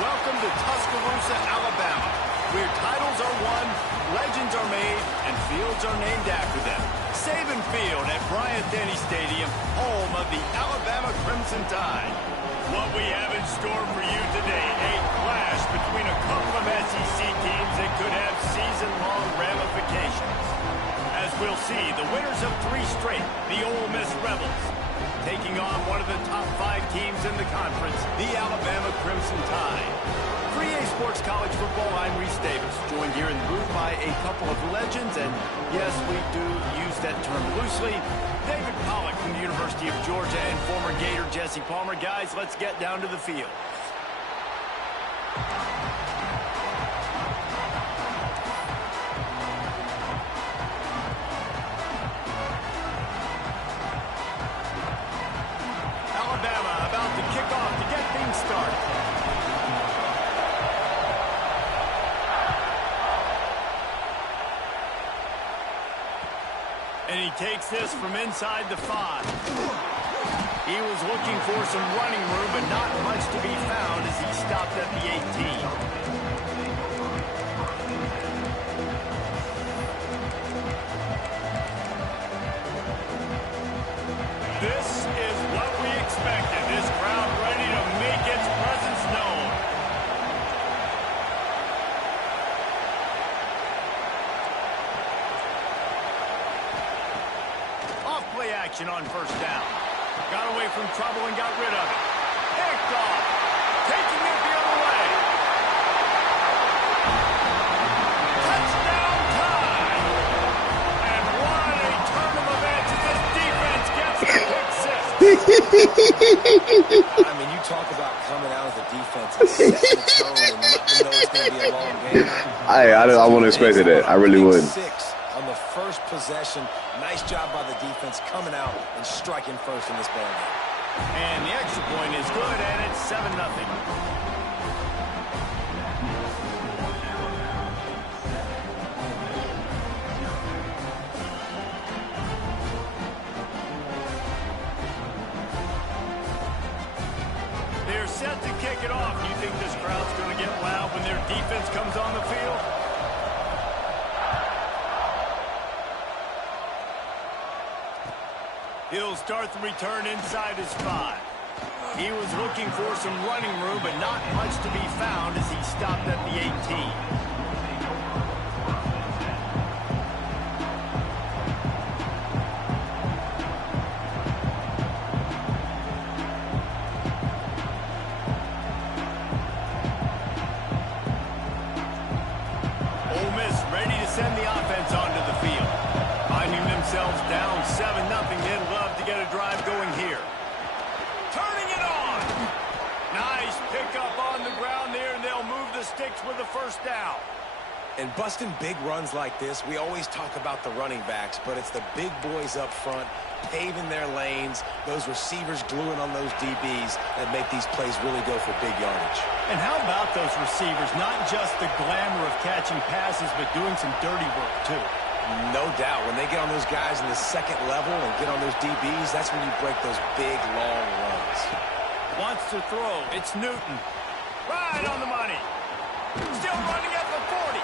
Welcome to Tuscaloosa, Alabama, where titles are won, legends are made, and fields are named after them. Saban Field at Bryant-Denny Stadium, home of the Alabama Crimson Tide. What we have in store for you today, a clash between a couple of SEC teams that could have season-long ramifications. As we'll see, the winners of 3 straight, the Ole Miss Rebels, taking on one of the top 5 teams in the conference, the Alabama Crimson Tide. For EA Sports College Football, I'm Reese Davis, joined here in the booth by a couple of legends, and yes, we do use that term loosely. David Pollack from the University of Georgia and former Gator Jesse Palmer. Guys, let's get down to the field. And he takes this from inside the 5. He was looking for some running room, but not much to be found as he stopped at the 18. This is what we expected. This crowd ready to make its presence known. Play action on first down. Got away from trouble and got rid of it. Picked off. Taking it the other way. Touchdown time. And what a turn of events as this defense gets the pick 6. I mean, you talk about coming out as a defense and setting the tone and letting them know it's going to be a long game. I wouldn't expect it. I really wouldn't. 6 on the first possession. Nice job by the defense coming out and striking first in this ball game. And the extra point is good, and it's 7-0. They're set to kick it off. You think this crowd's going to get loud when their defense comes on the field? He'll start the return inside his 5. He was looking for some running room, but not much to be found as he stopped at the 18. Ole Miss ready to send the offense onto the field. Finding themselves down 7-0, they'd love to get a drive going here. Turning it on. Nice pickup on the ground there, and they'll move the sticks with the first down. And busting big runs like this, we always talk about the running backs, but it's the big boys up front, paving their lanes, those receivers gluing on those DBs that make these plays really go for big yardage. And how about those receivers? Not just the glamour of catching passes, but doing some dirty work, too. No doubt. When they get on those guys in the second level and get on those DBs, that's when you break those big, long runs. Wants to throw. It's Newton. Right on the money. Still running at the 40.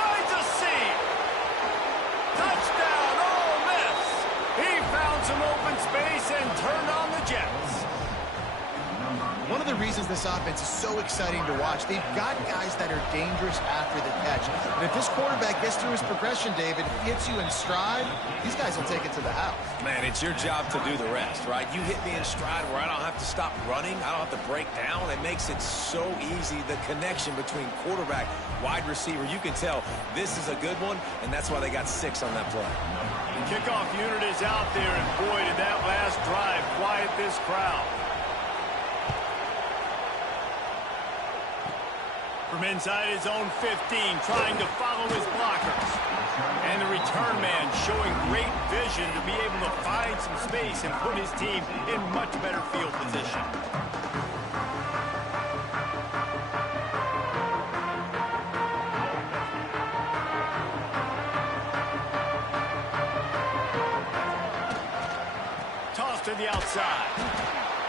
Finds a seam. Touchdown, Ole Miss. He found some open space and turned on the Jets. One of the reasons this offense is so exciting to watch, they've got guys that are dangerous after the catch. And if this quarterback gets through his progression, David, hits you in stride, these guys will take it to the house. Man, it's your job to do the rest, right? You hit me in stride where I don't have to stop running. I don't have to break down. It makes it so easy, the connection between quarterback, wide receiver. You can tell this is a good one, and that's why they got 6 on that play. The kickoff unit is out there, and boy, did that last drive quiet this crowd. From inside his own 15, trying to follow his blockers. And the return man showing great vision to be able to find some space and put his team in much better field position. Toss to the outside.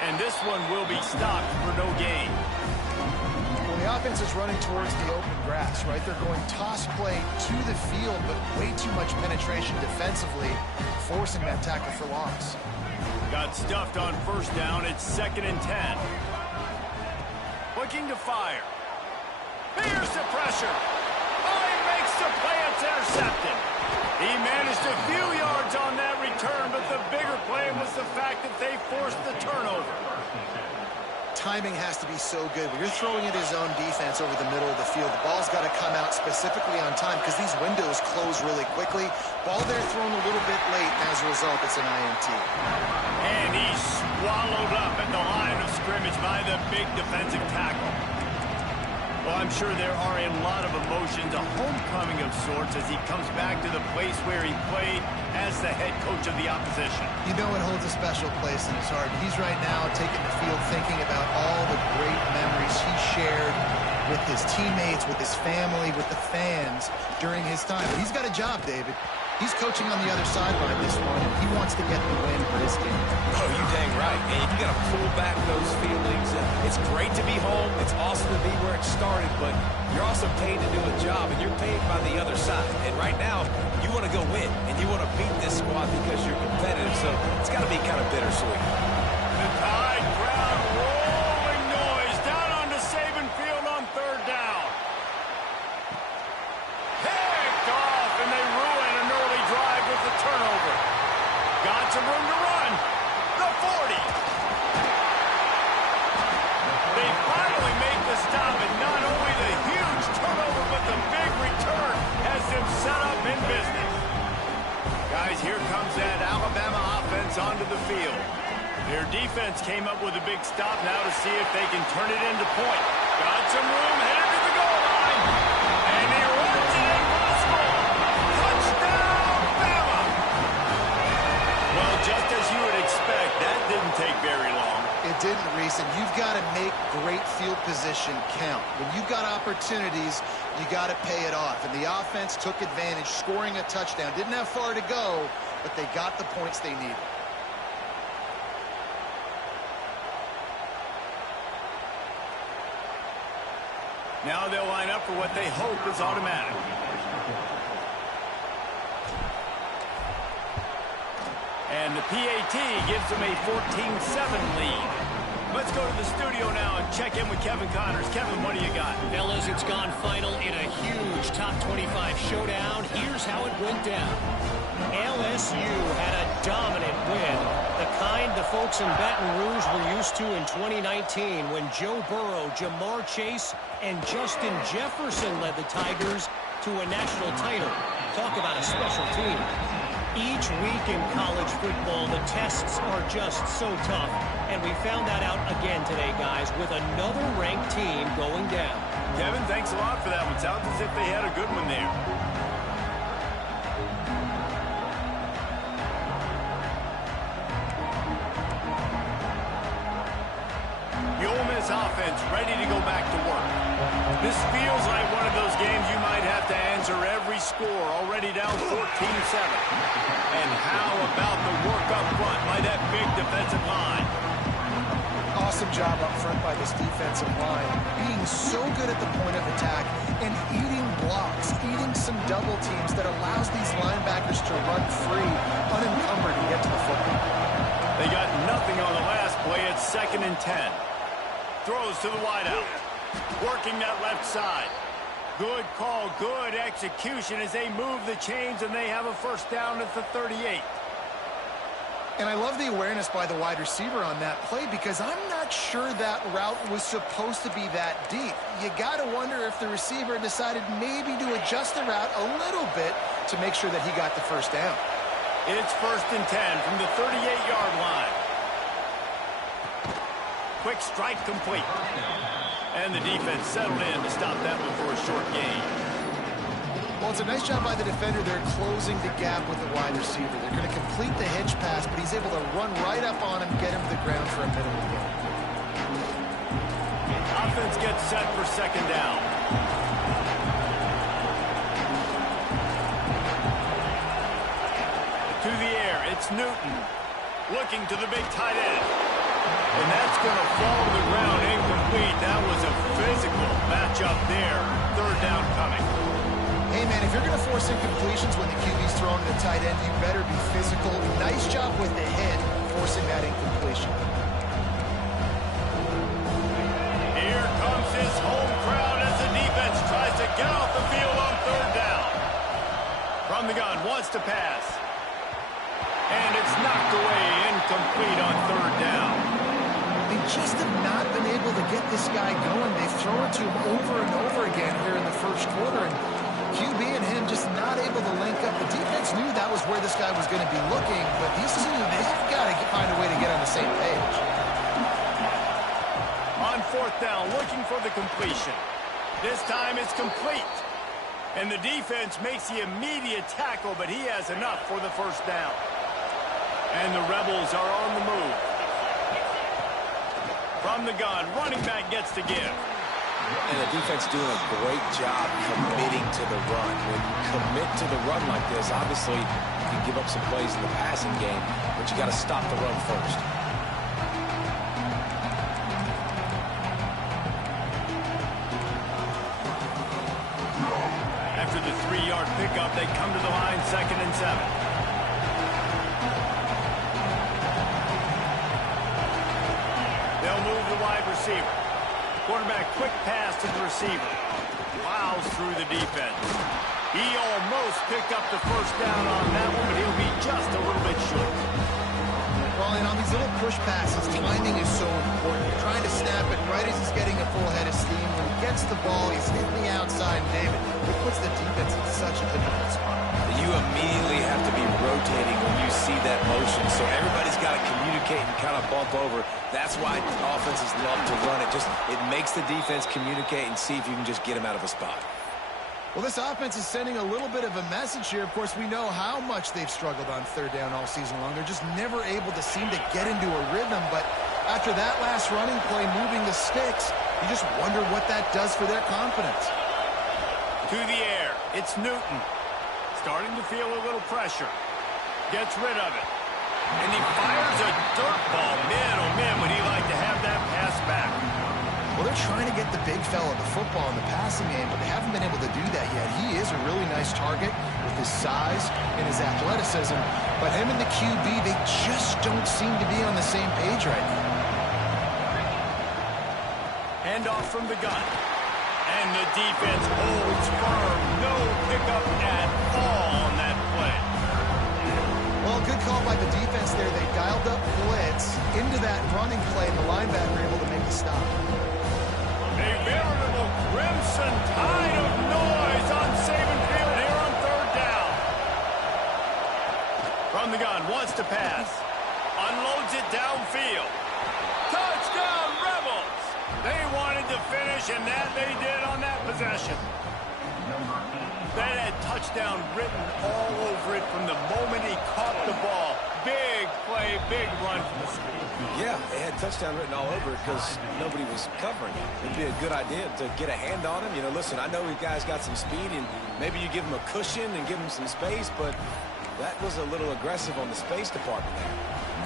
And this one will be stopped for no gain. The offense is running towards the open grass, right? They're going toss play to the field, but way too much penetration defensively, forcing that tackle for loss. Got stuffed on first down. It's 2nd and 10. Looking to fire. Here's the pressure. Oh, he makes the play. It's intercepted. He managed a few yards on that return, but the bigger play was the fact that they forced the turnover. Timing has to be so good. When you're throwing at his own defense over the middle of the field, the ball's got to come out specifically on time because these windows close really quickly. Ball there thrown a little bit late. As a result, it's an INT. And he's swallowed up at the line of scrimmage by the big defensive tackle. Well, I'm sure there are a lot of emotions, a homecoming of sorts, as he comes back to the place where he played as the head coach of the opposition. You know it holds a special place in his heart. He's right now taking the field thinking about all the great memories he shared with his teammates, with his family, with the fans during his time. He's got a job, David. He's coaching on the other sideline this one. He wants to get the win for his team. Oh, you dang right. And you got to pull back those feelings. It's great to be home. It's awesome to be where it started, but you're also paid to do a job, and you're paid by the other side. And right now, you want to go win, and you want to beat this squad because you're competitive, so it's got to be kind of bittersweet. The Tide crowd rolling noise down onto Saban Field on 3rd down. Picked off, and they ruin an early drive with the turnover. Got some room to run. The 40. They finally make the stop, and not only the huge turnover, but the big return has them set up in business. Guys, here comes that Alabama offense onto the field. Their defense came up with a big stop now to see if they can turn it into point. Got some room, headed to the goal line. And he runs it in for the score. Touchdown, Bama! Well, just as you would expect, that didn't take very long. It didn't, Reese, and you've got to make great field position count. When you've got opportunities, you got to pay it off. And the offense took advantage, scoring a touchdown. Didn't have far to go, but they got the points they needed. Now they'll line up for what they hope is automatic. And the PAT gives them a 14-7 lead. Let's go to the studio now and check in with Kevin Connors. Kevin, what do you got? Fellas, it's gone final in a huge top 25 showdown. Here's how it went down. LSU had a dominant win, the kind the folks in Baton Rouge were used to in 2019 when Joe Burrow, Jamar Chase, and Justin Jefferson led the Tigers to a national title. Talk about a special team. Each week in college football, the tests are just so tough, and we found that out again today, guys, with another ranked team going down. Kevin, thanks a lot for that one. Sounds as if they had a good one there. The Ole Miss offense ready to go back to work. This feels like one of those games you might have to answer every score, already down 14-7. And how about the work up front by that big defensive line? Awesome job up front by this defensive line, being so good at the point of attack and eating blocks, eating some double teams that allows these linebackers to run free, unencumbered, and get to the football. They got nothing on the last play. It's 2nd and 10. Throws to the wideout. Working that left side. Good call, good execution as they move the chains, and they have a first down at the 38. And I love the awareness by the wide receiver on that play because I'm not sure that route was supposed to be that deep. You got to wonder if the receiver decided maybe to adjust the route a little bit to make sure that he got the first down. It's 1st and 10 from the 38-yard line. Quick strike complete. And the defense settled in to stop that one for a short gain. Well, it's a nice job by the defender. They're closing the gap with the wide receiver. They're going to complete the hitch pass, but he's able to run right up on him, get him to the ground for a minimum gain. Offense gets set for 2nd down. To the air, it's Newton. Looking to the big tight end. And that's going to fall to the ground incomplete. That was a physical physical matchup there. Third down coming. Hey, man, if you're going to force incompletions when the QB's throwing the tight end, you better be physical. Nice job with the hit, forcing that incompletion. Here comes his home crowd as the defense tries to get off the field on third down. From the gun, wants to pass. And it's knocked away, incomplete on third down. They just have not been able to get this guy going. They've thrown it to him over and over again here in the first quarter, and QB and him just not able to link up. The defense knew that was where this guy was going to be looking, but these two, they've got to find a way to get on the same page. On fourth down, looking for the completion. This time it's complete. And the defense makes the immediate tackle, but he has enough for the first down. And the Rebels are on the move. From the gun, running back gets to give. And the defense doing a great job committing to the run. When you commit to the run like this, obviously you can give up some plays in the passing game, but you got to stop the run first. After the 3-yard pickup, they come to the line, 2nd and 7. They'll move the wide receiver. Quarterback, quick pass to the receiver. Plows through the defense. He almost picked up the first down on that one, but he'll be just a little bit short. Well, and on these little push passes, timing is so important. You're trying to snap it right as he's getting a full head of steam. When he gets the ball, he's hitting the outside, and David, it puts the defense in such a difficult spot. You immediately have to be rotating when you see that motion, so everybody's got to communicate and kind of bump over. That's why offenses love to run it. It makes the defense communicate and see if you can just get them out of a spot. Well, this offense is sending a little bit of a message here. Of course, we know how much they've struggled on third down all season long. They're just never able to seem to get into a rhythm. But after that last running play, moving the sticks, you just wonder what that does for their confidence. To the air, it's Newton. Starting to feel a little pressure. Gets rid of it. And he fires a dirt ball. Man, oh man, would he like to have that pass back. Well, they're trying to get the big fella the football in the passing game, but they haven't been able to do that yet. He is a really nice target with his size and his athleticism, but him and the QB, they just don't seem to be on the same page right now. Handoff from the gun. And the defense holds firm. No pickup at all on that play. Well, good call by the defense there. They dialed up blitz into that running play, and the linebacker able to make the stop. A veritable crimson tide of noise on Saban Field here on third down. From the gun, wants to pass. Unloads it downfield. Touchdown, Rebels! They wanted to finish, and that they did on that possession. That had touchdown written all over it from the moment he caught the ball. Big play, big run from the speed. Yeah, it had touchdown written all over it because nobody was covering it. It'd be a good idea to get a hand on him. You know, listen, I know you guys got some speed, and maybe you give him a cushion and give him some space, but that was a little aggressive on the space department there.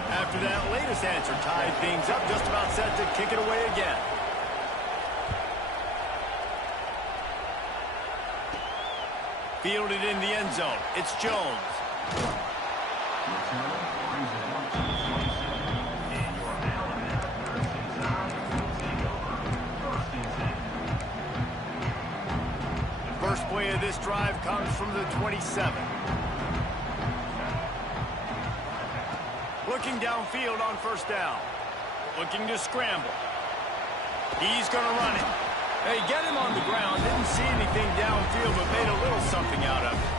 After that latest answer tied things up, just about set to kick it away again. Fielded in the end zone. It's Jones. First play of this drive comes from the 27. Looking downfield on first down. Looking to scramble. He's going to run it. They get him on the ground. Didn't see anything downfield, but made a little something out of it.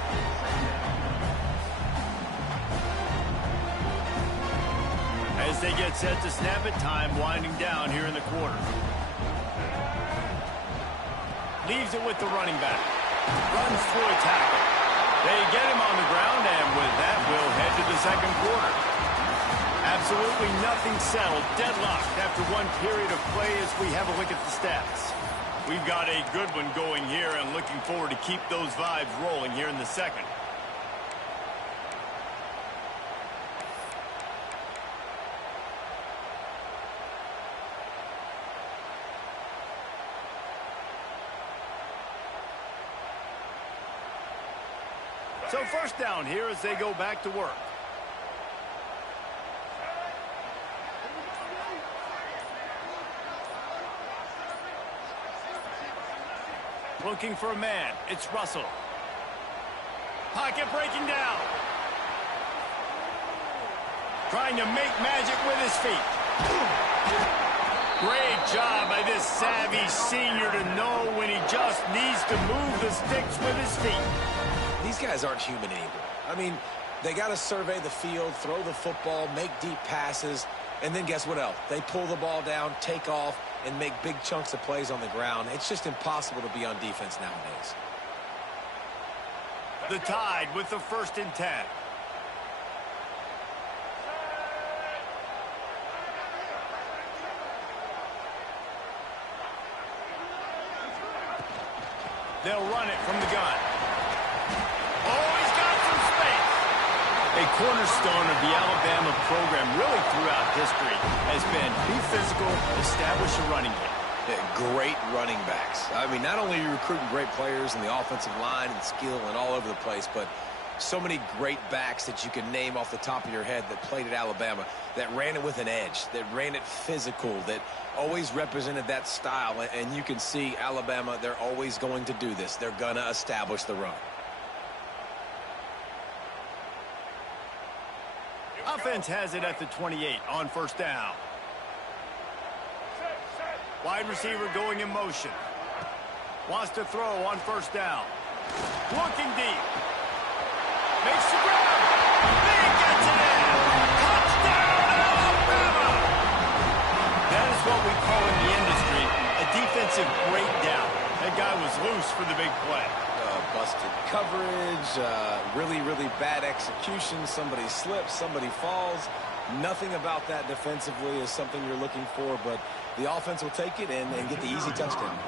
As they get set to snap it, time winding down here in the quarter. Leaves it with the running back. Runs through a tackle. They get him on the ground, and with that, we'll head to the second quarter. Absolutely nothing settled. Deadlocked after one period of play as we have a look at the stats. We've got a good one going here and looking forward to keep those vibes rolling here in the second. So first down here as they go back to work. Looking for a man. It's Russell. Pocket breaking down. Trying to make magic with his feet. Great job by this savvy senior to know when he just needs to move the sticks with his feet. These guys aren't human anymore. I mean, they got to survey the field, throw the football, make deep passes, and then guess what else? They pull the ball down, take off, and make big chunks of plays on the ground. It's just impossible to be on defense nowadays. The Tide with the 1st and 10. They'll run it from the gun. Oh, he's got some space. A cornerstone of the Alabama program really throughout history has been be physical, establish a running game. Yeah, great running backs. I mean, not only are you recruiting great players in the offensive line and skill and all over the place, but so many great backs that you can name off the top of your head that played at Alabama, that ran it with an edge, that ran it physical, that always represented that style. And you can see Alabama, they're always going to do this. They're going to establish the run. Offense has it at the 28 on 1st down. Wide receiver going in motion. Wants to throw on 1st down. Looking deep. Makes the grab. He gets it in. Touchdown, Alabama! That is what we call in the industry a defensive breakdown. That guy was loose for the big play. Busted coverage, really, really bad execution. Somebody slips, somebody falls. Nothing about that defensively is something you're looking for, but the offense will take it and get the easy touchdown.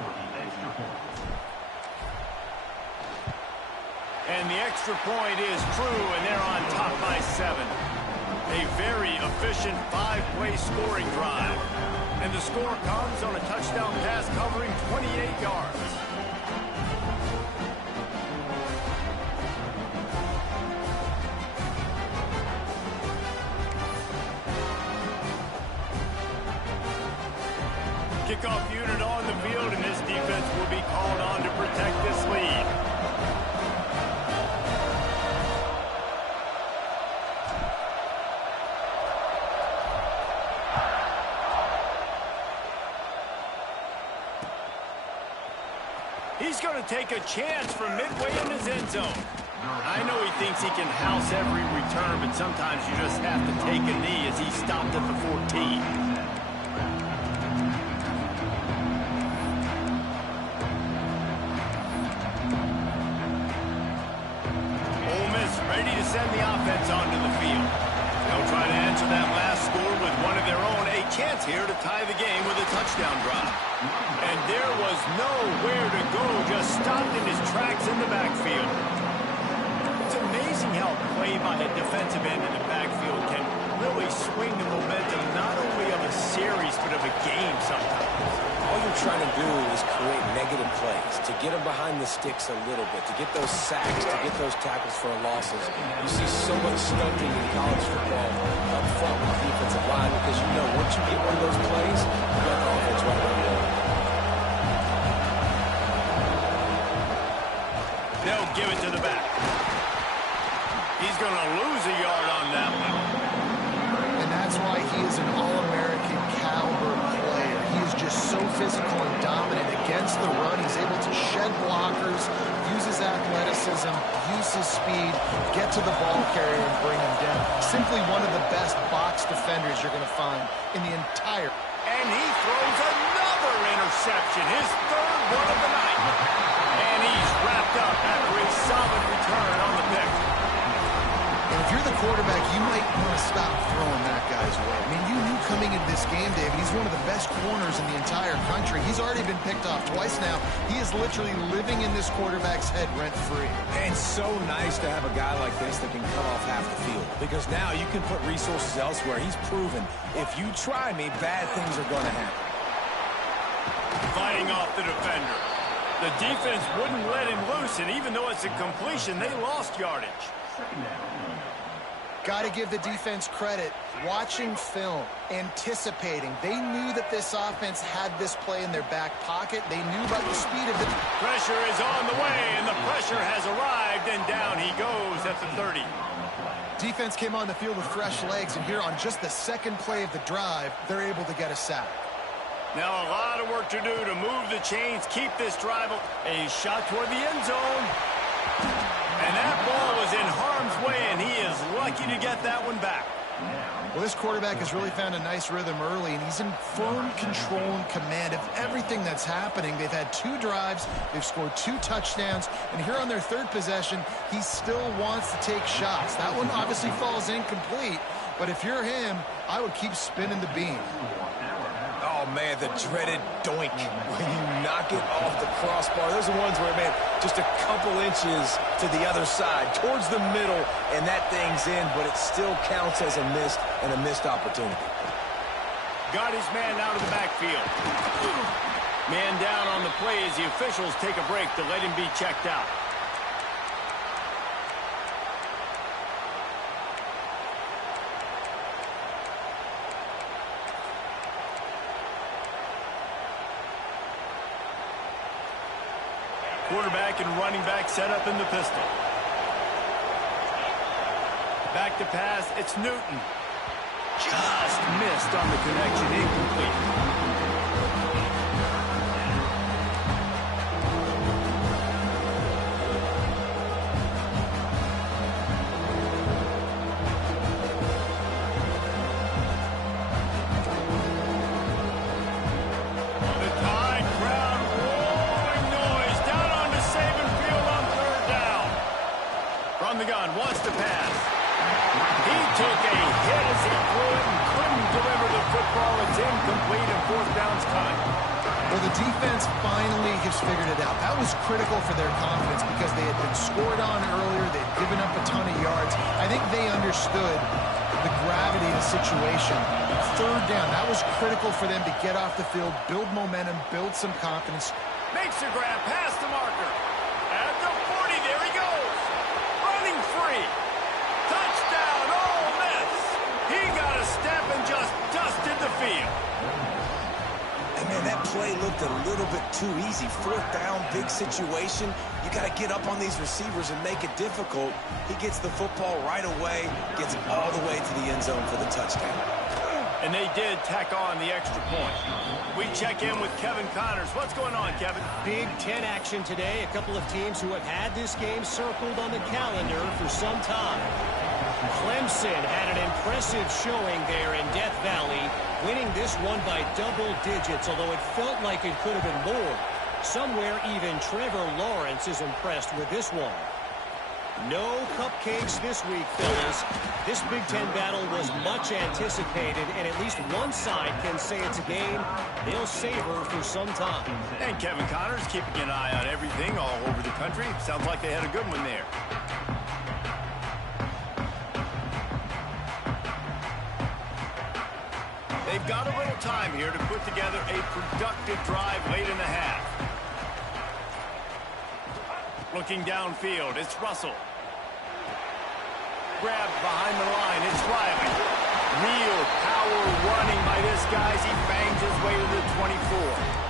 And the extra point is true, and they're on top by 7. A very efficient 5-play scoring drive. And the score comes on a touchdown pass covering 28 yards. Kickoff unit on the field, and this defense will be called on to protect this lead. He's going to take a chance from midway in his end zone. I know he thinks he can house every return, but sometimes you just have to take a knee as he stopped at the 14. Send the offense onto the field. They'll try to answer that last score with one of their own. A chance here to tie the game with a touchdown drive. And there was nowhere to go, just stopped in his tracks in the backfield. It's amazing how play by a defensive end in the backfield can really swing the momentum not only of a series but of a game sometimes. All you're trying to do is create negative plays, to get them behind the sticks a little bit, to get those sacks, to get those tackles for losses. You see so much stunting in college football up front with the defensive line because you know once you get one of those plays, you got the offense right where you are. They'll give it to the back. He's going to lose a yard on that one. And that's why he is an All-American caliber player. He is just so physical and dominant against the run. He's able to shed blockers, use his athleticism, use his speed, get to the ball carrier and bring him down. Simply one of the best box defenders you're going to find in the entire. And he throws another interception, his 3rd one of the night. And he's wrapped up after a solid return on the pick. And if you're the quarterback, you might want to stop throwing that guy's way. I mean, you knew coming into this game, David, he's one of the best corners in the entire country. He's already been picked off twice now. He is literally living in this quarterback's head rent-free. And so nice to have a guy like this that can cut off half the field. Because now you can put resources elsewhere. He's proven, if you try me, bad things are going to happen. Fighting off the defender. The defense wouldn't let him loose, and even though it's a completion, they lost yardage. Got to give the defense credit. Watching film, anticipating. They knew that this offense had this play in their back pocket. They knew about the speed of the... Pressure is on the way, and the pressure has arrived, and down he goes at the 30. Defense came on the field with fresh legs, and here on just the second play of the drive, they're able to get a sack. Now a lot of work to do to move the chains, keep this drive. A shot toward the end zone. And that ball was in harm's way, and he is lucky to get that one back. Well, this quarterback has really found a nice rhythm early, and he's in firm control and command of everything that's happening. They've had 2 drives, they've scored 2 touchdowns, and here on their 3rd possession, he still wants to take shots. That one obviously falls incomplete, but if you're him, I would keep spinning the beam. Oh, man, the dreaded doink. When you knock it off the crossbar, those are ones where, man, just a couple inches to the other side, towards the middle, and that thing's in, but it still counts as a missed opportunity. Got his man out of the backfield. Man down on the play as the officials take a break to let him be checked out. Quarterback and running back set up in the pistol. Back to pass, it's Newton. Just missed on the connection, incomplete. The gun wants to pass. He took a hit as he threw it and couldn't deliver the football. It's incomplete and 4th down's coming. Well, the defense finally has figured it out. That was critical for their confidence because they had been scored on earlier. They had given up a ton of yards. I think they understood the gravity of the situation. 3rd down, that was critical for them to get off the field, build momentum, build some confidence. Makes the grab past the marker. At the 40, there he goes. Running free. Touchdown, Ole Miss. He got a step and just dusted the field. And, man, that play looked a little bit too easy. 4th down, big situation. You got to get up on these receivers and make it difficult. He gets the football right away, gets all the way to the end zone for the touchdown. And they did tack on the extra point. We check in with Kevin Connors. What's going on, Kevin? Big Ten action today. A couple of teams who have had this game circled on the calendar for some time. Clemson had an impressive showing there in Death Valley, winning this one by double digits, although it felt like it could have been more. Somewhere even Trevor Lawrence is impressed with this one. No cupcakes this week, fellas. This Big Ten battle was much anticipated, and at least one side can say it's a game they'll savor for some time. And Kevin Connors keeping an eye on everything all over the country. Sounds like they had a good one there. They've got a little time here to put together a productive drive late in the half. Looking downfield, it's Russell. Grabbed behind the line, it's Riley. Real power running by this guy as he bangs his way to the 24.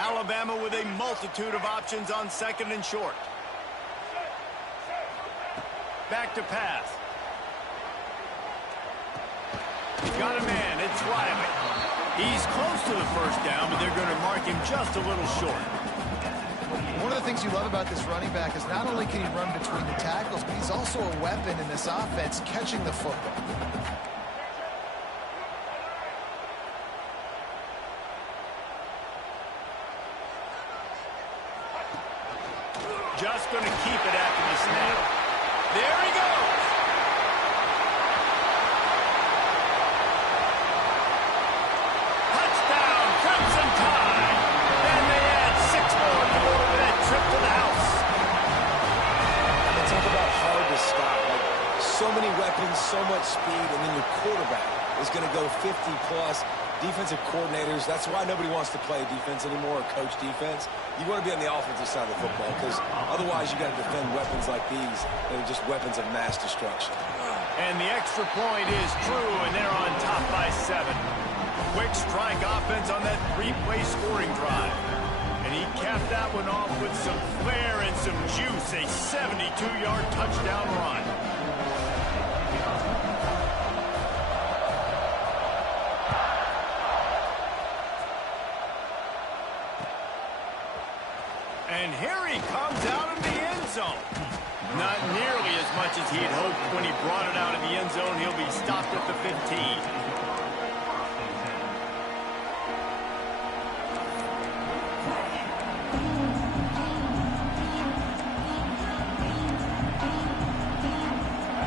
Alabama with a multitude of options on 2nd and short. Back to pass. Got a man, it's Riley. He's close to the 1st down, but they're going to mark him just a little short. One of the things you love about this running back is not only can he run between the tackles, but he's also a weapon in this offense, catching the football. Just going to keep it after the snap. There he goes. Touchdown, Crimson Tide. And so much speed, and then your quarterback is going to go 50-plus. Defensive coordinators, that's why nobody wants to play defense anymore or coach defense. You want to be on the offensive side of the football because otherwise you got to defend weapons like these that are just weapons of mass destruction. And the extra point is true, and they're on top by 7. Quick strike offense on that 3-play scoring drive. And he capped that one off with some flair and some juice, a 72-yard touchdown run. And here he comes out of the end zone. Not nearly as much as he had hoped when he brought it out of the end zone. He'll be stopped at the 15.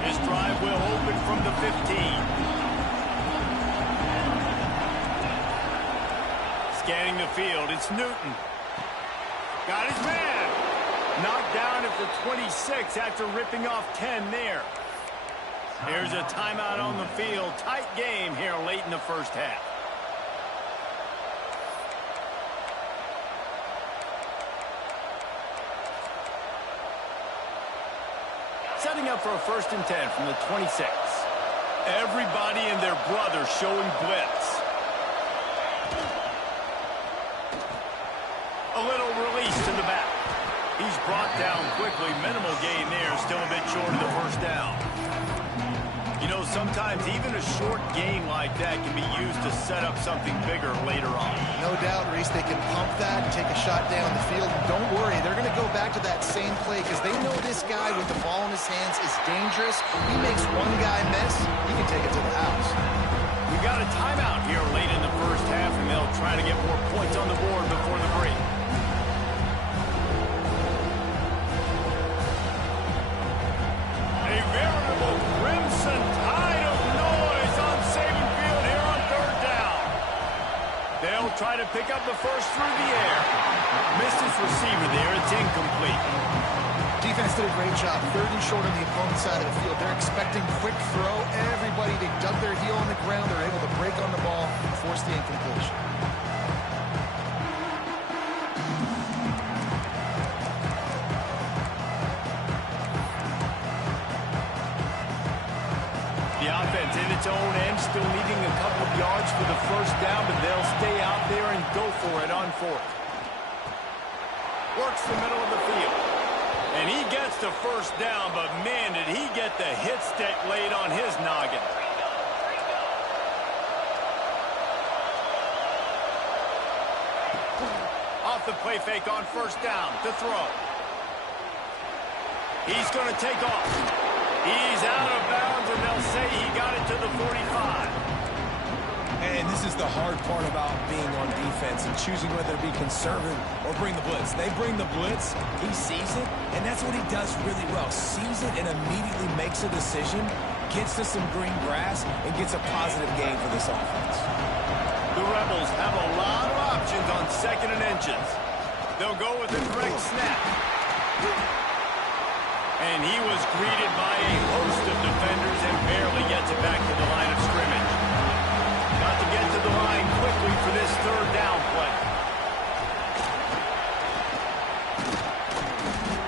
His drive will open from the 15. Scanning the field, it's Newton. Got his man. Knocked down at the 26 after ripping off 10 there. Here's a timeout on the field. Tight game here late in the first half. Setting up for a 1st and 10 from the 26. Everybody and their brother showing blitz. A little release to the back. He's brought down quickly. Minimal gain there. Still a bit short of the 1st down. You know, sometimes even a short gain like that can be used to set up something bigger later on. No doubt, Reese, they can pump that and take a shot down the field. Don't worry, they're going to go back to that same play because they know this guy with the ball in his hands is dangerous. He makes one guy miss, he can take it to the house. We got a timeout here late in the first half, and they'll try to get more points on the board before the break. A veritable crimson tide of noise on Saban Field here on 3rd down. They'll try to pick up the first through the air. Missed his receiver there. It's incomplete. Defense did a great job. 3rd and short on the opponent's side of the field. They're expecting quick throw. Everybody, they dug their heel on the ground. They're able to break on the ball and force the incompletion. The offense in its own end, still needing a couple of yards for the 1st down, but they'll stay out there and go for it on 4th. Works the middle of the field. And he gets the 1st down, but man, did he get the hit stick laid on his noggin. Off the play fake on 1st down to throw. He's going to take off. He's out of bounds, and they'll say he got it to the 45. And this is the hard part about being on defense and choosing whether to be conservative or bring the blitz. They bring the blitz, he sees it, and that's what he does really well. Sees it and immediately makes a decision, gets to some green grass, and gets a positive gain for this offense. The Rebels have a lot of options on 2nd and inches. They'll go with a direct snap. And he was greeted by a host of defenders and barely gets it back to the line of scrimmage. Got to get to the line quickly for this 3rd down play.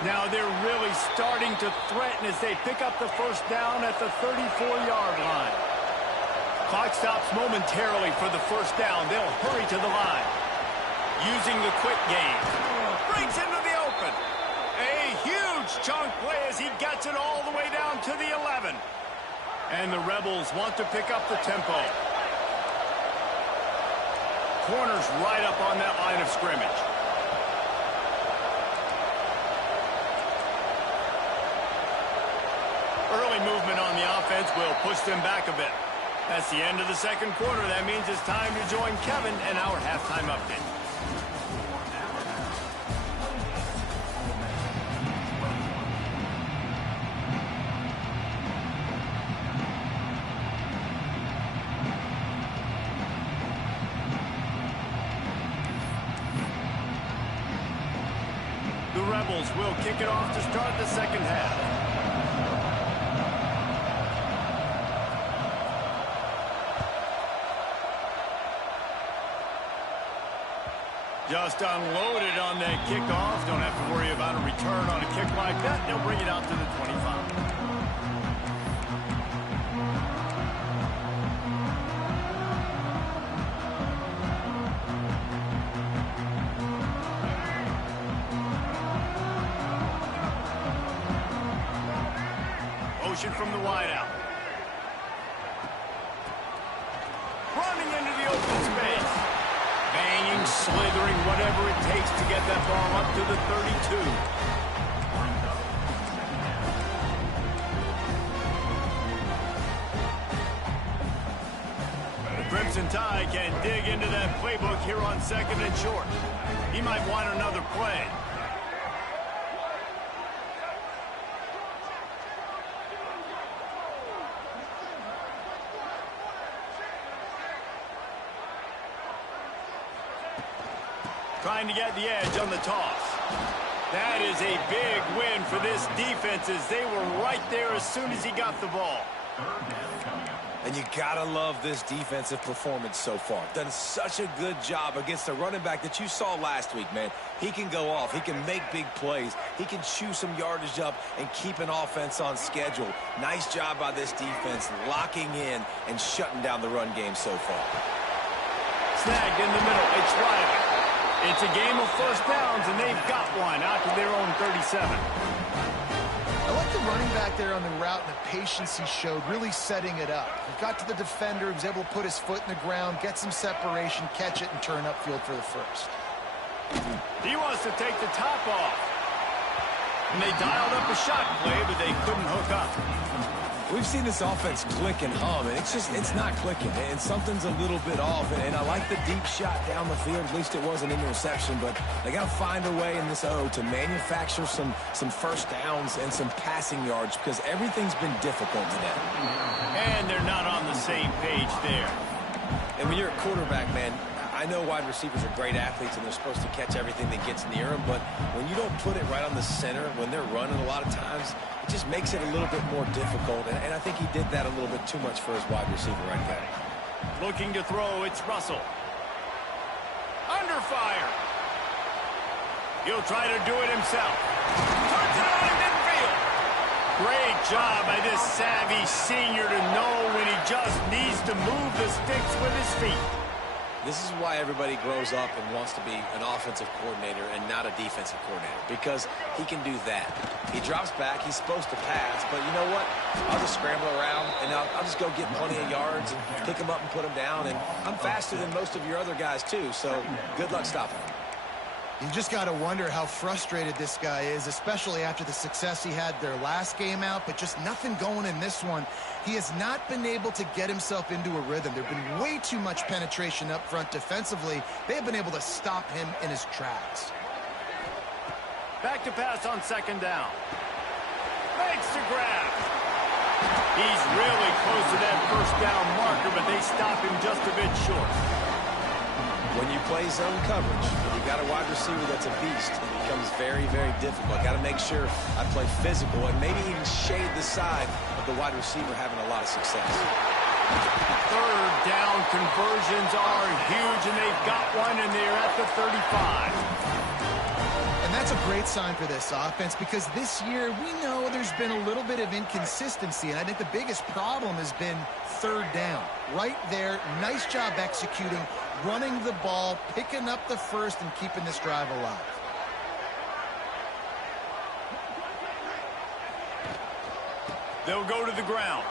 Now they're really starting to threaten as they pick up the 1st down at the 34-yard line. Clock stops momentarily for the 1st down. They'll hurry to the line. Using the quick game. Breaks into the open. A huge chunk play as he gets it all the way down to the 11. And the Rebels want to pick up the tempo. Corners right up on that line of scrimmage. Early movement on the offense will push them back a bit. That's the end of the 2nd quarter. That means it's time to join Kevin and our halftime update. The Rebels will kick it off to start the 2nd half. Just unloaded on that kickoff. Don't have to worry about a return on a kick like that. They'll bring it out to the 25. Motion from the wideout. Running into the open space. Banging, slithering, whatever it takes to get that ball up to the 32. The Crimson Tide can dig into that playbook here on 2nd and short. He might want another play. Trying to get the edge on the toss. That is a big win for this defense as they were right there as soon as he got the ball. And you gotta love this defensive performance so far. Done such a good job against the running back that you saw last week, man. He can go off. He can make big plays. He can chew some yardage up and keep an offense on schedule. Nice job by this defense locking in and shutting down the run game so far. Snagged in the middle. It's Riley. It's a game of first downs, and they've got one out to their own 37. I like the running back there on the route and the patience he showed, really setting it up. He got to the defender, he was able to put his foot in the ground, get some separation, catch it, and turn upfield for the first. He wants to take the top off. And they dialed up a shot play, but they couldn't hook up. We've seen this offense click and hum, and it's not clicking, and something's a little bit off. And I like the deep shot down the field. At least it wasn't an interception, but they got to find a way in this O to manufacture some first downs and some passing yards because everything's been difficult today. And they're not on the same page there. And when you're a quarterback, man, I know wide receivers are great athletes and they're supposed to catch everything that gets near them, but when you don't put it right on the center, when they're running a lot of times, it just makes it a little bit more difficult, and I think he did that a little bit too much for his wide receiver right there. Looking to throw, it's Russell. Under fire. He'll try to do it himself. Turns it on in midfield. Great job by this savvy senior to know when he just needs to move the sticks with his feet. This is why everybody grows up and wants to be an offensive coordinator and not a defensive coordinator, because he can do that. He drops back, he's supposed to pass, but you know what? I'll just scramble around, and I'll just go get plenty of yards and pick him up and put him down, and I'm faster than most of your other guys too, so good luck stopping him. You just got to wonder how frustrated this guy is, especially after the success he had their last game out, but just nothing going in this one. He has not been able to get himself into a rhythm. There's been way too much penetration up front defensively. They have been able to stop him in his tracks. Back to pass on 2nd down. Makes the grab. He's really close to that first down marker, but they stop him just a bit short. When you play zone coverage, you got a wide receiver that's a beast. It becomes very, very difficult. Got to make sure I play physical and maybe even shade the side of the wide receiver having a lot of success. 3rd down conversions are huge, and they've got one, and they're at the 35. And that's a great sign for this offense because this year we know there's been a little bit of inconsistency, and I think the biggest problem has been 3rd down. Right there, nice job executing, running the ball, picking up the first, and keeping this drive alive. They'll go to the ground.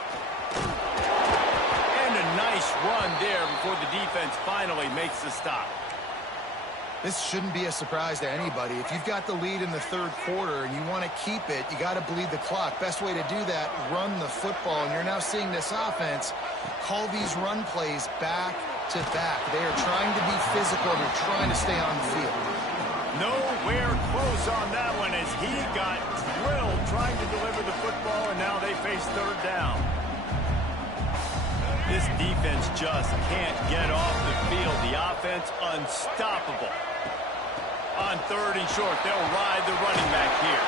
And a nice run there before the defense finally makes the stop. This shouldn't be a surprise to anybody. If you've got the lead in the 3rd quarter and you want to keep it, you got to bleed the clock. Best way to do that, run the football. And you're now seeing this offense call these run plays back to back. They are trying to be physical. They're trying to stay on the field. Nowhere close on that one as he got drilled trying to deliver the football, and now they face 3rd down. This defense just can't get off the field. The offense unstoppable. On 3rd and short, they'll ride the running back here.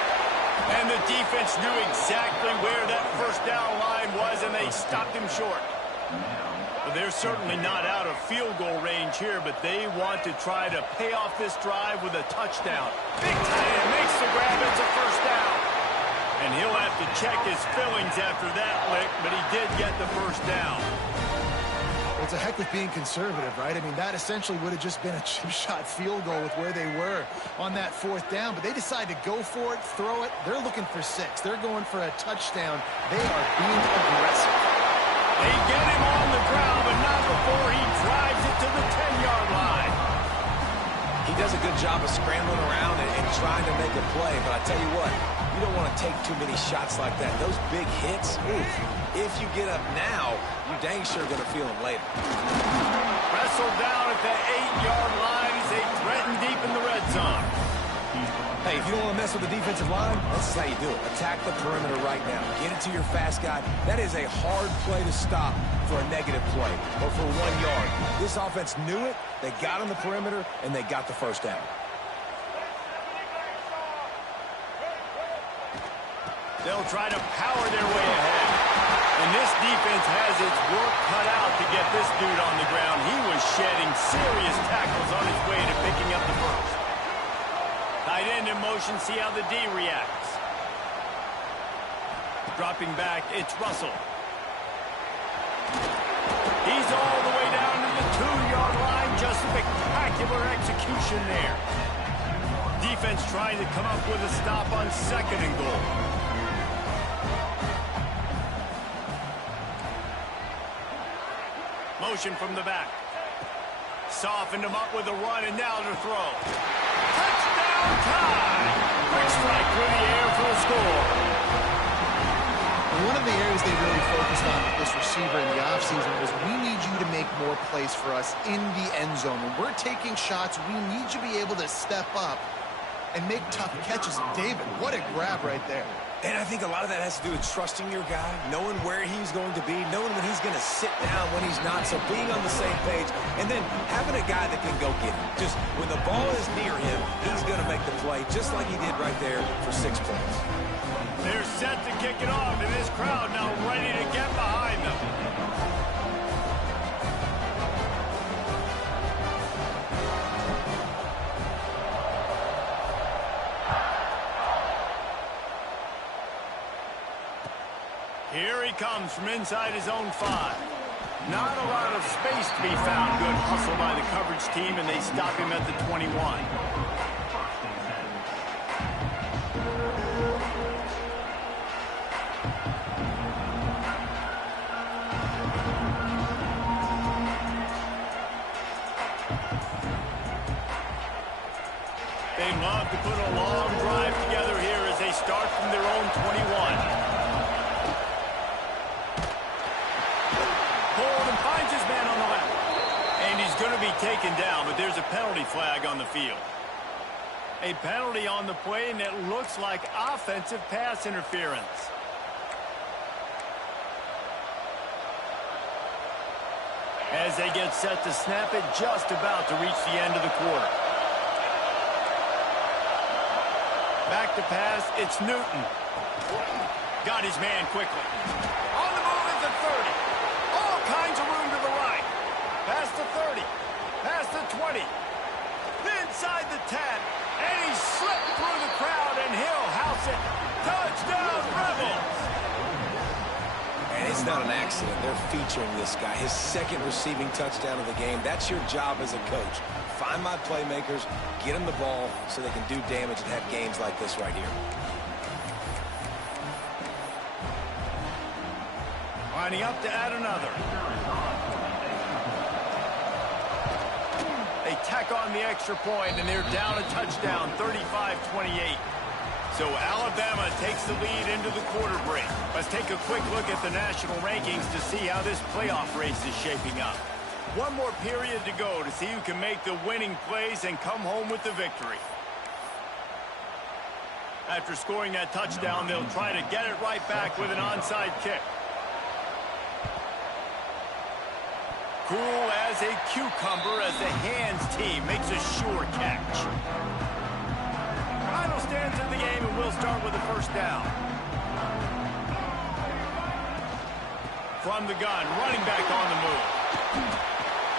And the defense knew exactly where that first down line was, and they stopped him short. But they're certainly not out of field goal range here, but they want to try to pay off this drive with a touchdown. Big tight end makes the grab. It's a first down. And he'll have to check his fillings after that lick, but he did get the first down. Well, it's a heck with being conservative, right? I mean, that essentially would have just been a chip shot field goal with where they were on that fourth down, but they decide to go for it, throw it. They're looking for 6. They're going for a touchdown. They are being aggressive. They get him on the ground, but not before he drives it to the 10-yard line. He does a good job of scrambling around and trying to make a play, but I tell you what, you don't want to take too many shots like that. Those big hits, oof, if you get up now, you dang sure going to feel them later. Wrestled down at the 8-yard line as they threaten deep in the red zone. Hey, if you don't want to mess with the defensive line, this is how you do it. Attack the perimeter right now. Get it to your fast guy. That is a hard play to stop for a negative play or for 1 yard. This offense knew it. They got on the perimeter, and they got the first down. They'll try to power their way ahead. And this defense has its work cut out to get this dude on the ground. He was shedding serious tackles on his way to picking up the first. Tight end in motion, see how the D reacts. Dropping back, it's Russell. He's all the way down to the 2-yard line. Just spectacular execution there. Defense trying to come up with a stop on 2nd and goal. Motion from the back. Softened him up with a run, and now to throw. Touchdown time! Quick strike through the air for the score. One of the areas they really focused on with this receiver in the offseason was we need you to make more plays for us in the end zone. When we're taking shots, we need you to be able to step up and make tough catches. David, what a grab right there. And I think a lot of that has to do with trusting your guy, knowing where he's going to be, knowing when he's going to sit down, when he's not. So being on the same page, and then having a guy that can go get him. Just when the ball is near him, he's going to make the play, just like he did right there for 6 points. They're set to kick it off, and this crowd now ready to get behind them. Here he comes from inside his own 5. Not a lot of space to be found. Good hustle by the coverage team, and they stop him at the 21. They love to put a long drive together here as they start from their own 21. Finds his man on the left. And he's going to be taken down, but there's a penalty flag on the field. A penalty on the play, and it looks like offensive pass interference. As they get set to snap it, just about to reach the end of the quarter. Back to pass, it's Newton. Got his man quickly. On the move is the 30. All kinds of room to the right. Past the 30. Past the 20. Inside the 10. And he slipped through the crowd, and he'll house it. Touchdown, Rebels! And it's not an accident. They're featuring this guy. His 2nd receiving touchdown of the game. That's your job as a coach. Find my playmakers, get them the ball so they can do damage and have games like this right here. Lining up to add another. They tack on the extra point, and they're down a touchdown, 35-28. So Alabama takes the lead into the quarter break. Let's take a quick look at the national rankings to see how this playoff race is shaping up. One more period to go to see who can make the winning plays and come home with the victory. After scoring that touchdown, they'll try to get it right back with an onside kick. Cool as a cucumber as the hands team makes a sure catch. Final stands in the game, and we'll start with the first down. From the gun, running back on the move.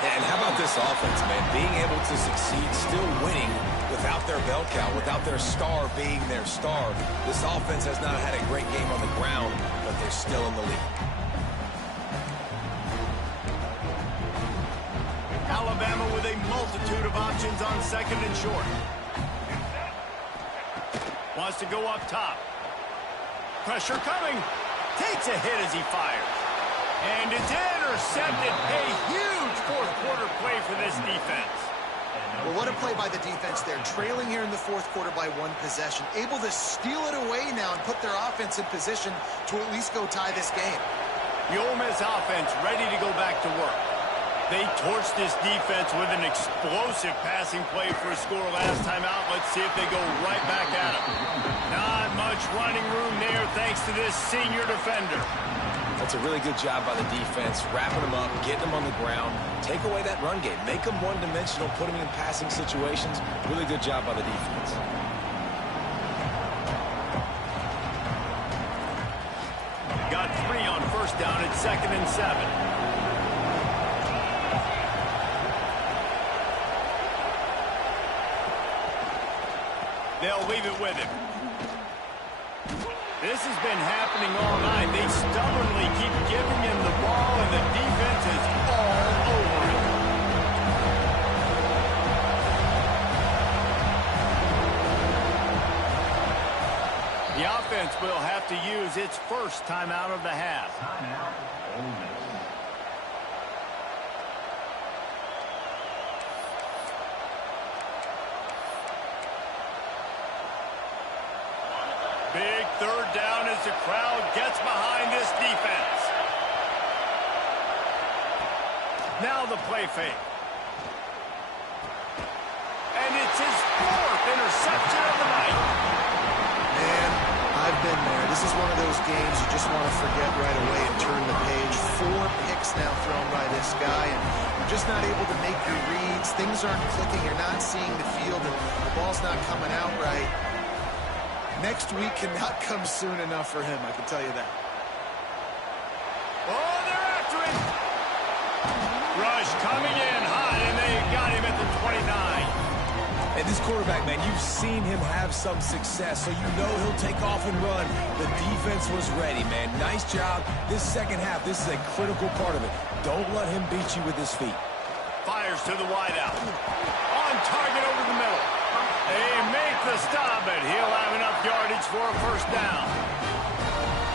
And how about this offense, man? Being able to succeed, still winning without their bell cow, without their star being their star. This offense has not had a great game on the ground, but they're still in the lead. Alabama with a multitude of options on second and short. Wants to go up top. Pressure coming. Takes a hit as he fires. And it's intercepted. A huge fourth quarter play for this defense. Well, what a play by the defense there. Trailing here in the fourth quarter by one possession. Able to steal it away now and put their offense in position to at least go tie this game. The Ole Miss offense ready to go back to work. They torched this defense with an explosive passing play for a score last time out. Let's see if they go right back at them. Not much running room there thanks to this senior defender. That's a really good job by the defense, wrapping them up, getting them on the ground, take away that run game, make them one-dimensional, put them in passing situations. Really good job by the defense. Got 3 on first down at 2nd and 7. They'll leave it with him. This has been happening all night. They stubbornly keep giving him the ball, and the defense is all over it. The offense will have to use its first timeout of the half. Big third down as the crowd gets behind this defense. Now the play fake. And it's his 4th interception of the night. Man, I've been there. This is one of those games you just want to forget right away and turn the page. 4 picks now thrown by this guy, and you're just not able to make your reads. Things aren't clicking. You're not seeing the field, and the ball's not coming out right. Next week cannot come soon enough for him, I can tell you that. Oh, they're after it. Rush coming in hot, and they got him at the 29. And this quarterback, man, you've seen him have some success, so you know he'll take off and run. The defense was ready, man. Nice job. This second half, this is a critical part of it. Don't let him beat you with his feet. Fires to the wideout. On target over the middle. They make the stop, but he'll have enough yardage for a first down.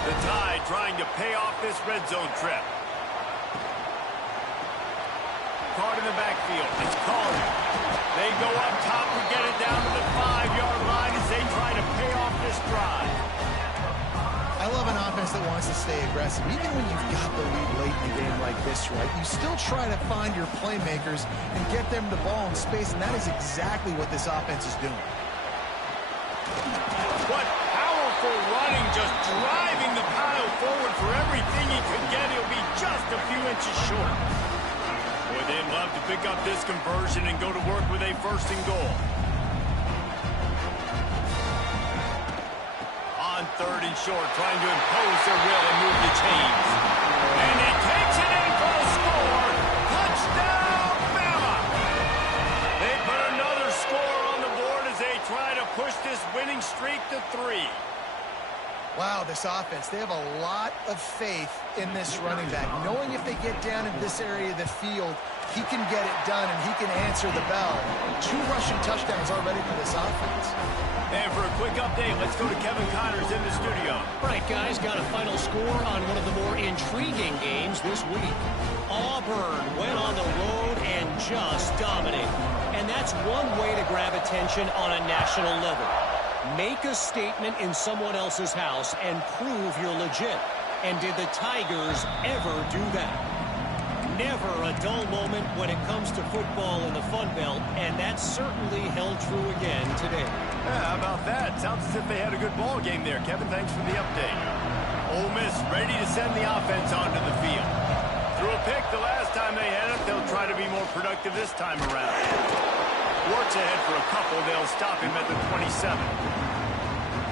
The Tide trying to pay off this red zone trip. Caught in the backfield. It's called. They go up top to get it down to the 5-yard line as they try to pay off this drive. I love an offense that wants to stay aggressive. Even when you've got the lead late in a game like this, right, you still try to find your playmakers and get them the ball in space, and that is exactly what this offense is doing. What powerful running, just driving the pile forward for everything he could get. He'll be just a few inches short. Boy, they'd love to pick up this conversion and go to work with a 1st and goal. On 3rd and short, trying to impose their will and move the chains. And he takes it in for the score. Touchdown, Bama! They put another score on the board as they try to push this winning streak to 3. Wow, this offense, they have a lot of faith in this running back. Knowing if they get down in this area of the field, he can get it done and he can answer the bell. 2 rushing touchdowns already for this offense. And for a quick update, let's go to Kevin Connors in the studio. Right, guys, got a final score on one of the more intriguing games this week. Auburn went on the road and just dominated. And that's one way to grab attention on a national level. Make a statement in someone else's house and prove you're legit. And did the Tigers ever do that? Never a dull moment when it comes to football in the Fun Belt, and that certainly held true again today. Yeah, how about that? Sounds as if they had a good ball game there. Kevin, thanks for the update. Ole Miss ready to send the offense onto the field. Threw a pick the last time they had it. They'll try to be more productive this time around. Warts ahead for a couple. They'll stop him at the 27.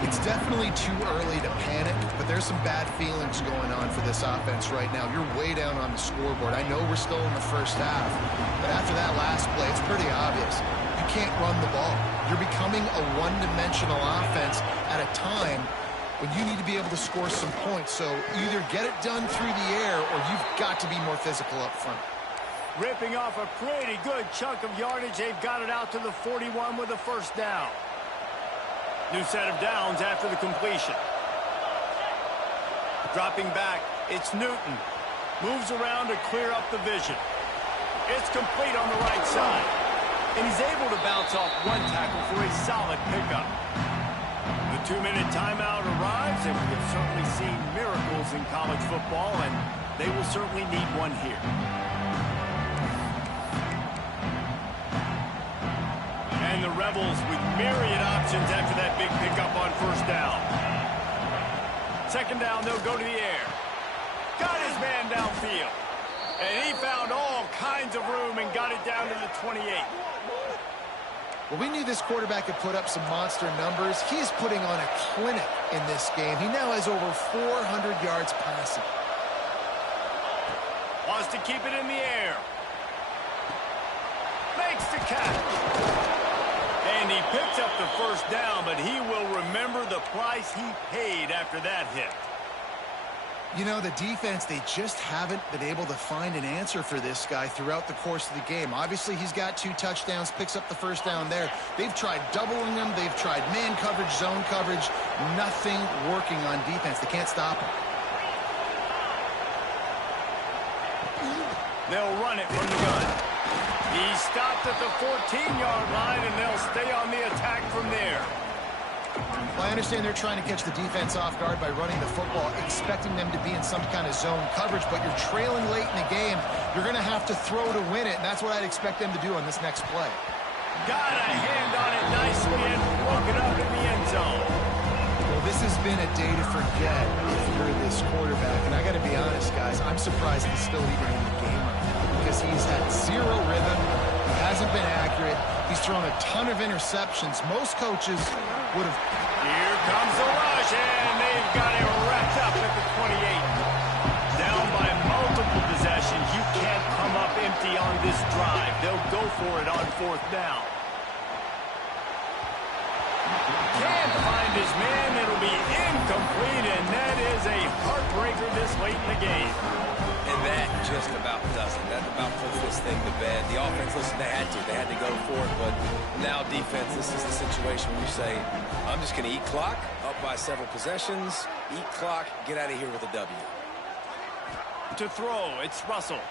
It's definitely too early to panic, but there's some bad feelings going on for this offense right now. You're way down on the scoreboard. I know we're still in the first half, but after that last play, it's pretty obvious. You can't run the ball. You're becoming a one-dimensional offense at a time when you need to be able to score some points. So either get it done through the air or you've got to be more physical up front. Ripping off a pretty good chunk of yardage. They've got it out to the 41 with a first down. New set of downs after the completion. Dropping back, it's Newton. Moves around to clear up the vision. It's complete on the right side. And he's able to bounce off one tackle for a solid pickup. The 2-minute timeout arrives, and we have certainly seen miracles in college football, and they will certainly need one here. And the Rebels with myriad options after that big pickup on first down. Second down, they'll go to the air. Got his man downfield. And he found all kinds of room and got it down to the 28. Well, we knew this quarterback could put up some monster numbers. He's putting on a clinic in this game. He now has over 400 yards passing. Wants to keep it in the air. Makes the catch. And he picks up the first down, but he will remember the price he paid after that hit. You know, the defense, they just haven't been able to find an answer for this guy throughout the course of the game. Obviously, he's got 2 touchdowns, picks up the first down there. They've tried doubling him. They've tried man coverage, zone coverage. Nothing working on defense. They can't stop him. They'll run it from the gun. He stopped at the 14-yard line, and they'll stay on the attack from there. Well, I understand they're trying to catch the defense off guard by running the football, expecting them to be in some kind of zone coverage, but you're trailing late in the game. You're going to have to throw to win it, and that's what I'd expect them to do on this next play. Got a hand on it nicely and broke it up in the end zone. Well, this has been a day to forget if you're this quarterback, and I got to be honest, guys, I'm surprised he's still even in the game right now because he's had zero rhythm. He hasn't been accurate. He's thrown a ton of interceptions. Most coaches would have... Here comes the rush, and they've got it wrapped up at the 28. Down by multiple possessions. You can't come up empty on this drive. They'll go for it on fourth down. Can't find his man. It'll be incomplete, and that is a heartbreaker this late in the game. And that just about does it. That about puts this thing to bed. The offense, listen, they had to go for it, but now defense, this is the situation where you say, I'm just going to eat clock, up by several possessions, eat clock, get out of here with a W. To throw, it's Russell.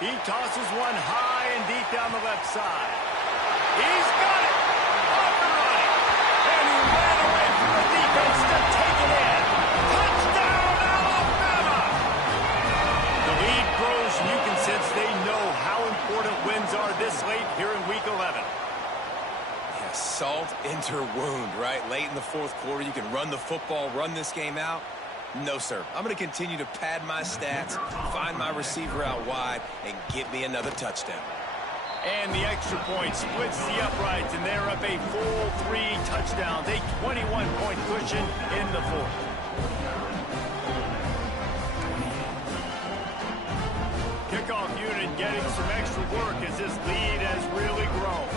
He tosses one high and deep down the left side. He's got it! Off and running! And he ran away from the defense to take it in. Touchdown, Alabama! The lead grows, and you can sense they know how important wins are this late here in Week 11. Yeah, salt into wound, right? Late in the fourth quarter, you can run the football, run this game out. No, sir. I'm going to continue to pad my stats, find my receiver out wide, and get me another touchdown. And the extra point splits the uprights, and they're up a full 3 touchdowns, a 21-point cushion in the fourth. Kickoff unit getting some extra work as this lead has really grown.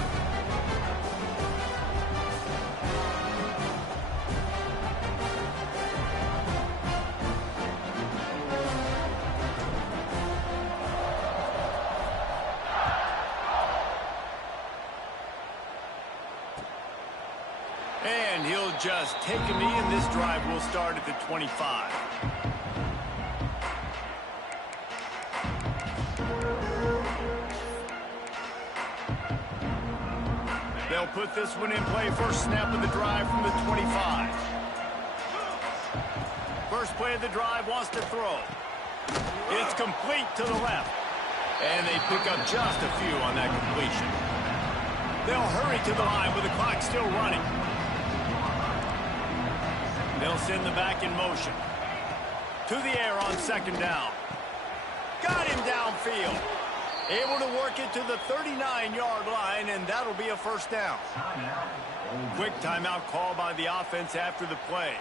And he'll just take a knee, and this drive will start at the 25. They'll put this one in play. First snap of the drive from the 25. First play of the drive, wants to throw. It's complete to the left. And they pick up just a few on that completion. They'll hurry to the line with the clock still running. They'll send the back in motion. To the air on second down. Got him downfield. Able to work it to the 39-yard line, and that'll be a first down. Quick timeout call by the offense after the play.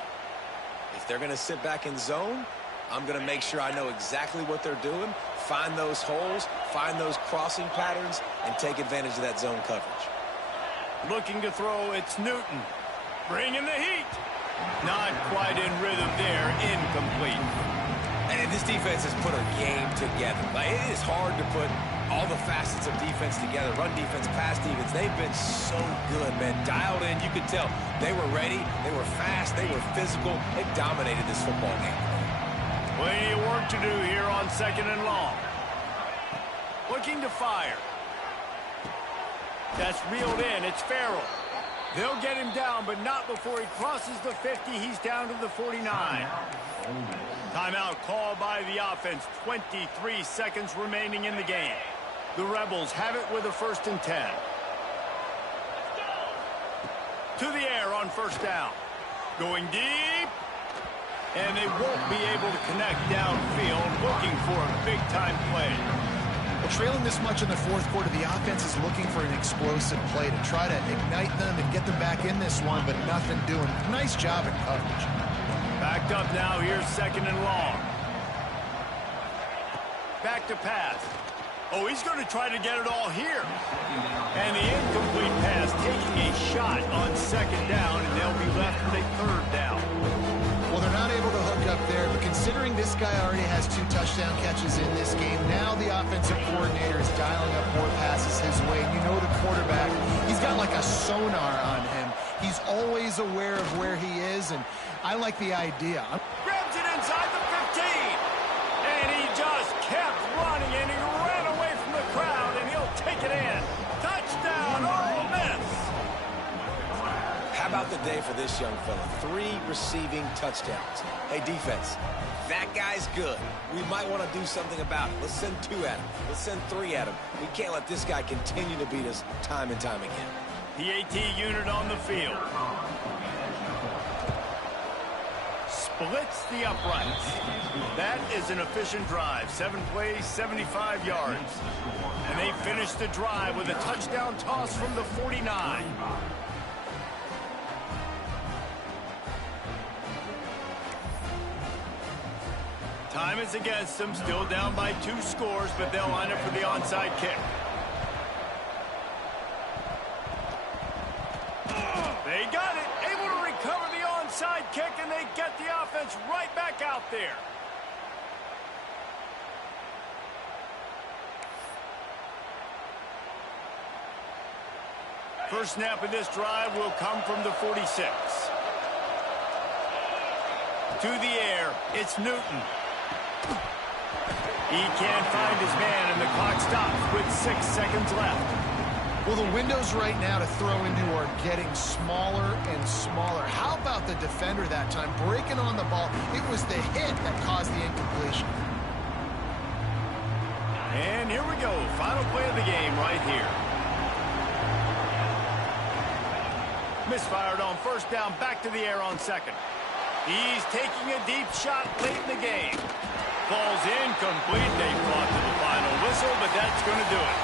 If they're going to sit back in zone, I'm going to make sure I know exactly what they're doing, find those holes, find those crossing patterns, and take advantage of that zone coverage. Looking to throw, it's Newton. Bringing the heat. Not quite in rhythm there, incomplete. And this defense has put a game together. Like, it is hard to put all the facets of defense together. Run defense, pass defense. They've been so good, man. Dialed in. You could tell they were ready. They were fast. They were physical. They dominated this football game. Plenty of work to do here on 2nd and long. Looking to fire. That's reeled in. It's Farrell. They'll get him down, but not before he crosses the 50. He's down to the 49. Timeout called by the offense. 23 seconds remaining in the game. The Rebels have it with a 1st and 10. To the air on 1st down. Going deep. And they won't be able to connect downfield. Looking for a big-time play. Well, trailing this much in the 4th quarter, the offense is looking for an explosive play to try to ignite them and get them back in this one, but nothing doing. Nice job in coverage. Backed up now. Here's 2nd and long. Back to pass. Oh, he's going to try to get it all here. And the incomplete pass taking a shot on 2nd down, and they'll be left with a 3rd down. Well, they're not able to hook up there, but considering this guy already has 2 touchdown catches in this game, now the offensive coordinator is dialing up more passes his way. And you know the quarterback, he's got like a sonar on him. He's always aware of where he is, and I like the idea. Grabs it inside the 15. And he just kept running, and he ran away from the crowd, and he'll take it in. Touchdown, Ole Miss. How about the day for this young fella? 3 receiving touchdowns. Hey, defense, that guy's good. We might want to do something about it. Let's send 2 at him. Let's send 3 at him. We can't let this guy continue to beat us time and time again. The AT unit on the field. Splits the uprights. That is an efficient drive. 7 plays, 75 yards. And they finish the drive with a touchdown toss from the 49. Time is against them. Still down by 2 scores, but they'll line up for the onside kick. They got it. Able to recover the onside kick, and they get the offense right back out there. First snap of this drive will come from the 46. To the air, it's Newton. He can't find his man, and the clock stops with 6 seconds left. Well, the windows right now to throw into are getting smaller and smaller. How about the defender that time breaking on the ball? It was the hit that caused the incompletion. And here we go. Final play of the game right here. Misfired on 1st down. Back to the air on 2nd. He's taking a deep shot late in the game. Falls incomplete. They fought to the final whistle, but that's going to do it.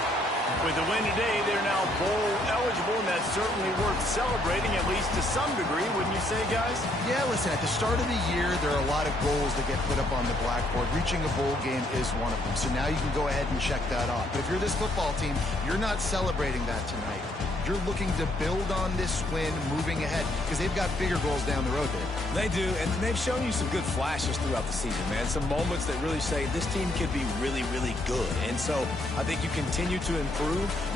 With the win today, they're now bowl eligible, and that's certainly worth celebrating, at least to some degree, wouldn't you say, guys? Yeah, listen, at the start of the year, there are a lot of goals that get put up on the blackboard. Reaching a bowl game is one of them. So now you can go ahead and check that off. But if you're this football team, you're not celebrating that tonight. You're looking to build on this win moving ahead because they've got bigger goals down the road there. They do, and they've shown you some good flashes throughout the season, man. Some moments that really say this team could be really, really good. And so I think you continue to improve.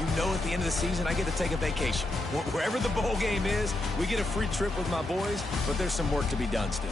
You know at the end of the season, I get to take a vacation. Wherever the bowl game is, we get a free trip with my boys, but there's some work to be done still.